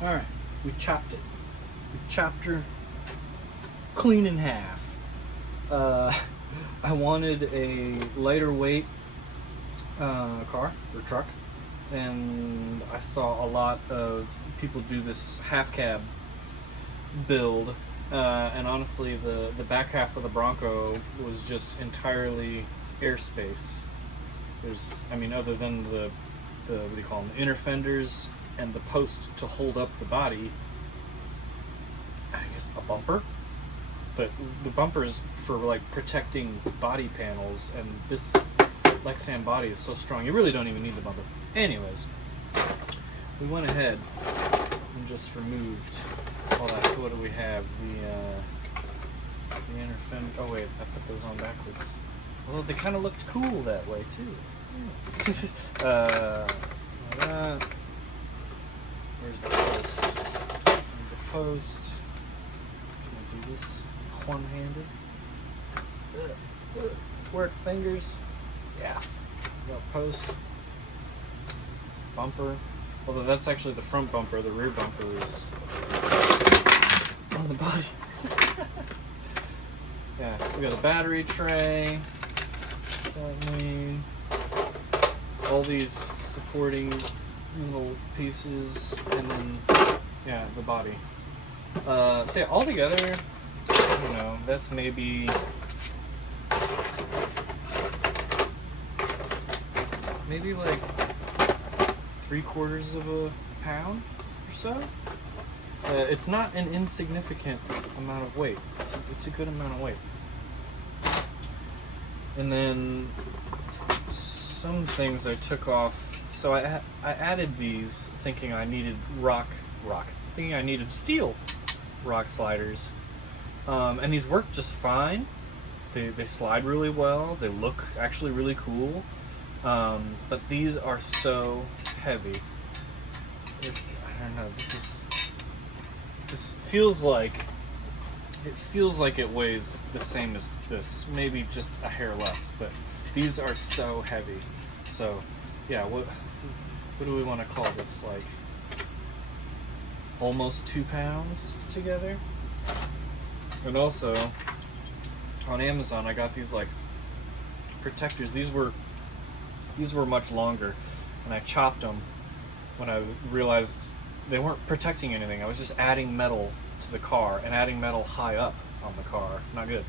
All right, we chopped it. We chopped her clean in half. I wanted a lighter weight car or truck, and I saw a lot of people do this half cab build, and honestly the back half of the Bronco was just entirely airspace. I mean, other than the what do you call them, the inner fenders and the post to hold up the body, I guess a bumper, but the bumper is for like protecting body panels, and this Lexan body is so strong you really don't even need the bumper. Anyways, we went ahead and just removed all that. So what do we have? The inner fender. Oh wait, I put those on backwards. Although they kind of looked cool that way too. That. Where's the post? The post. Can I do this one-handed? Work fingers. Yes. Got post. Bumper. Although that's actually the front bumper. The rear bumper is on the body. Yeah. We got a battery tray. All these supporting little pieces, and then yeah, the body. So yeah, all together, I don't know, that's maybe like 3/4 of a pound or so. It's not an insignificant amount of weight. It's a good amount of weight. And then some things I took off. So I added these thinking I needed thinking I needed steel rock sliders. And these work just fine. They slide really well. They look actually really cool. But these are so heavy. I don't know. This feels like it weighs the same as this, maybe just a hair less, but these are so heavy. So yeah, what do we want to call this, like almost 2 pounds together? And also on Amazon I got these like protectors. These were much longer, and I chopped them when I realized they weren't protecting anything. I was just adding metal to the car and adding metal high up on the car. Not good.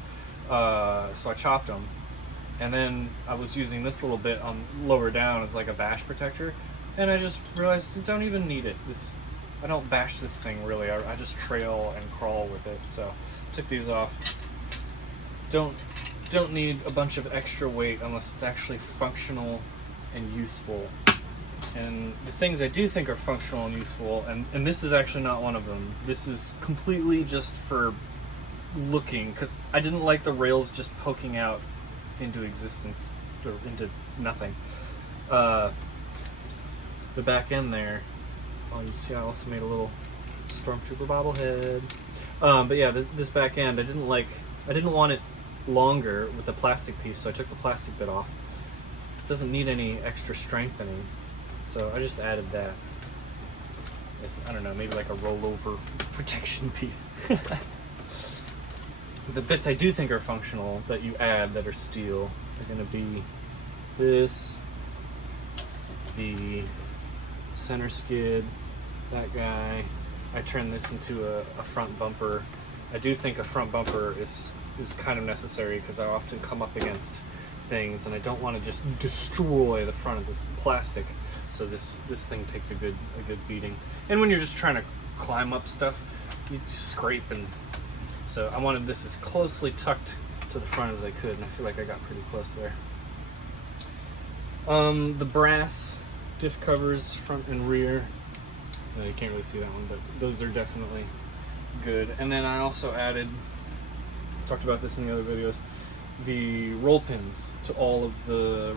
So I chopped them, and then I was using this little bit on lower down as like a bash protector, and I just realized I don't even need it. I don't bash this thing really. I just trail and crawl with it. So took these off. Don't need a bunch of extra weight unless it's actually functional and useful. And the things I do think are functional and useful, and this is actually not one of them. This is completely just for looking, because I didn't like the rails just poking out into existence, or into nothing. The back end there, oh, you see I also made a little Stormtrooper bobblehead. But yeah, this back end, I didn't want it longer with the plastic piece, so I took the plastic bit off. It doesn't need any extra strengthening, so I just added that. I don't know, maybe like a rollover protection piece. The bits I do think are functional that you add that are steel are going to be this, the center skid, that guy. I turned this into a front bumper. I do think a front bumper is kind of necessary because I often come up against things and I don't want to just destroy the front of this plastic. So this thing takes a good beating. And when you're just trying to climb up stuff, you scrape, and so I wanted this as closely tucked to the front as I could, and I feel like I got pretty close there. The brass diff covers, front and rear. You can't really see that one, but those are definitely good. And then I also added, talked about this in the other videos, the roll pins to all of the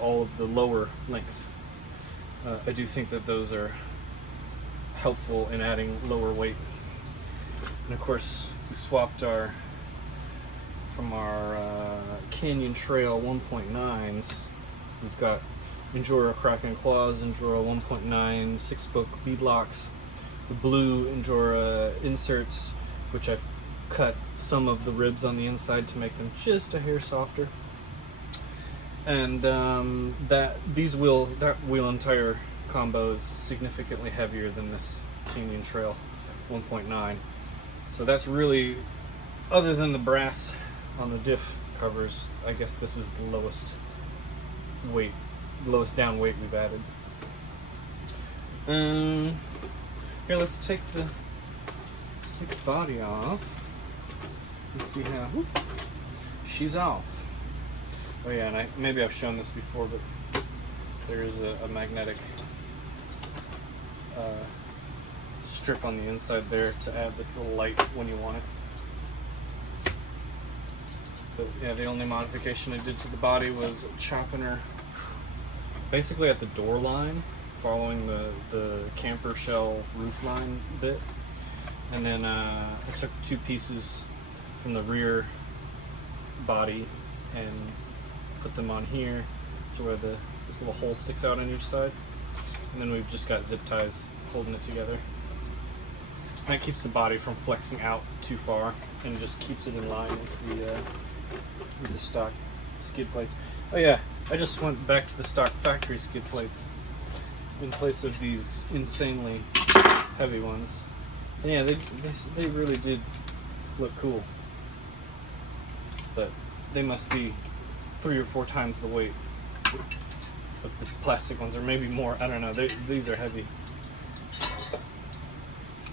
all of the lower links. I do think that those are helpful in adding lower weight. And of course, we swapped from our Canyon Trail 1.9s. We've got Enduro Kraken Claws, Enduro 1.9 6-spoke bead locks, blue Injora inserts, which I've cut some of the ribs on the inside to make them just a hair softer. And that wheel and tire combo is significantly heavier than this Canyon Trail 1.9. So that's really, other than the brass on the diff covers, I guess this is the lowest down weight we've added. Here, let's take the body off. Let's see how she's off. Oh yeah, and maybe I've shown this before, but there is a magnetic strip on the inside there to add this little light when you want it. But yeah, the only modification I did to the body was chopping her basically at the door line, following the camper shell roof line bit. And then I took two pieces from the rear body and put them on here to where this little hole sticks out on each side. And then we've just got zip ties holding it together. And that keeps the body from flexing out too far and just keeps it in line with the stock skid plates. Oh yeah, I just went back to the stock factory skid plates in place of these insanely heavy ones. And yeah, they really did look cool. But they must be 3 or 4 times the weight of the plastic ones, or maybe more. I don't know. These are heavy.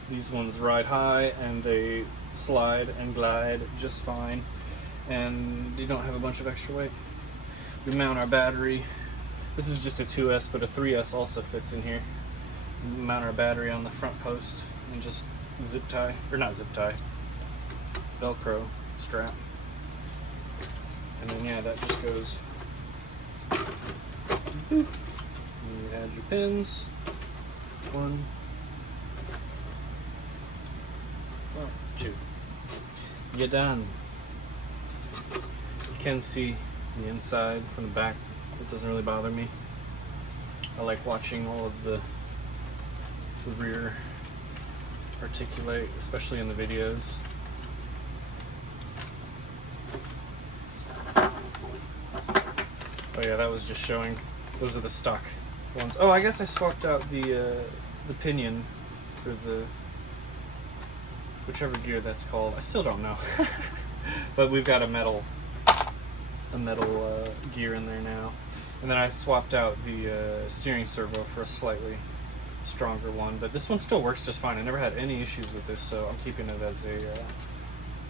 These ones ride high and they slide and glide just fine, and you don't have a bunch of extra weight. We mount our battery. This is just a 2S, but a 3S also fits in here. We mount our battery on the front post and just zip tie, or not zip tie, Velcro strap. And then yeah, that just goes. And you add your pins. 1, 2. You're done. You can see the inside from the back. It doesn't really bother me. I like watching all of the rear articulate, especially in the videos. Oh yeah, that was just showing. Those are the stock ones. Oh, I guess I swapped out the pinion for the whichever gear that's called. I still don't know. But we've got a metal gear in there now. And then I swapped out the steering servo for a slightly stronger one. But this one still works just fine. I never had any issues with this, so I'm keeping it as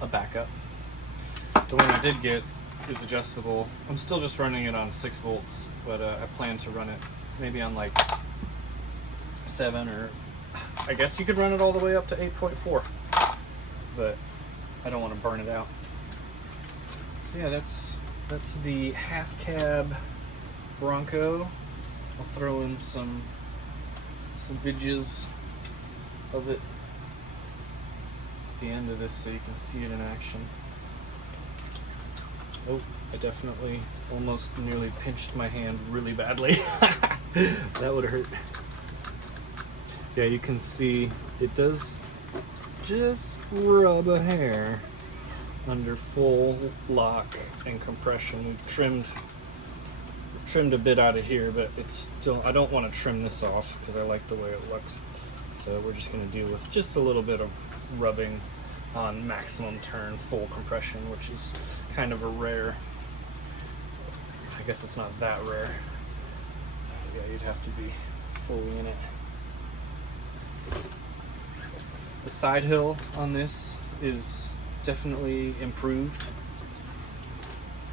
a backup. The one I did get is adjustable. I'm still just running it on 6 volts, but I plan to run it maybe on like 7, or I guess you could run it all the way up to 8.4, but I don't want to burn it out. So yeah, that's the half cab Bronco. I'll throw in some vidges of it at the end of this so you can see it in action. Oh, I definitely almost nearly pinched my hand really badly. That would hurt. Yeah, you can see it does just rub a hair under full lock and compression. We've trimmed a bit out of here, but it's still, I don't want to trim this off because I like the way it looks. So we're just going to deal with just a little bit of rubbing on maximum turn, full compression, which is kind of a rare. I guess it's not that rare. Yeah, you'd have to be fully in it. The side hill on this is definitely improved,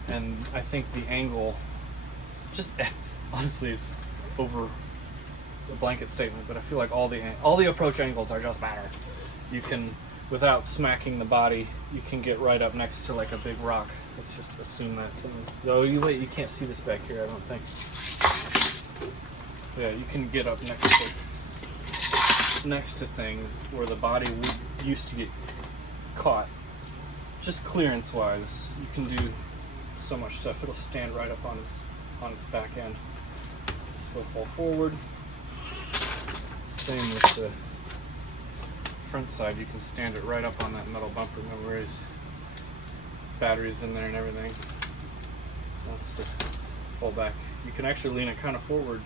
and I think the angle, just honestly, it's over a blanket statement, but I feel like all the approach angles are just better. You can, without smacking the body, you can get right up next to like a big rock. Let's just assume that things. Oh, you can't see this back here, I don't think. Yeah, you can get up next to things where the body used to get caught. Just clearance wise, you can do so much stuff. It'll stand right up on its back end. Still fall forward. Same with front side, you can stand it right up on that metal bumper. Remember, his batteries in there and everything. Wants to fall back. You can actually lean it kind of forward.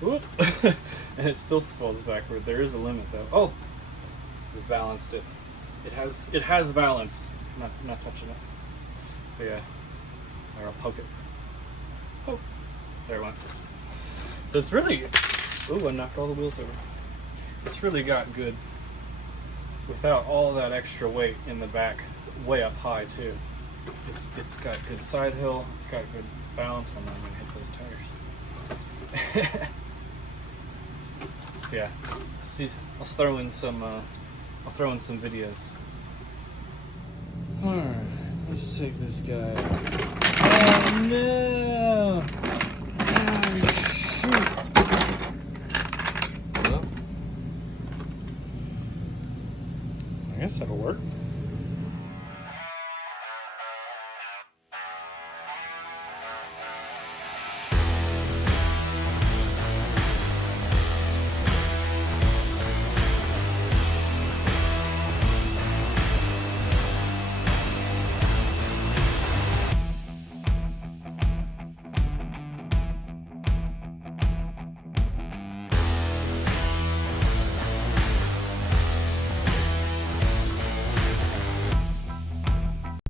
Whoop. And it still falls backward. There is a limit though. Oh, we've balanced it. It has balance. Not touching it. But yeah, or I'll poke it. Oh, there it went. So it's really, ooh, I knocked all the wheels over. It's really got good, without all that extra weight in the back, way up high too. It's got good side hill. It's got good balance when I'm gonna hit those tires. Yeah. See, I'll throw in some videos. All right, let's take this guy. Oh no! Oh shoot! Well, I guess that'll work.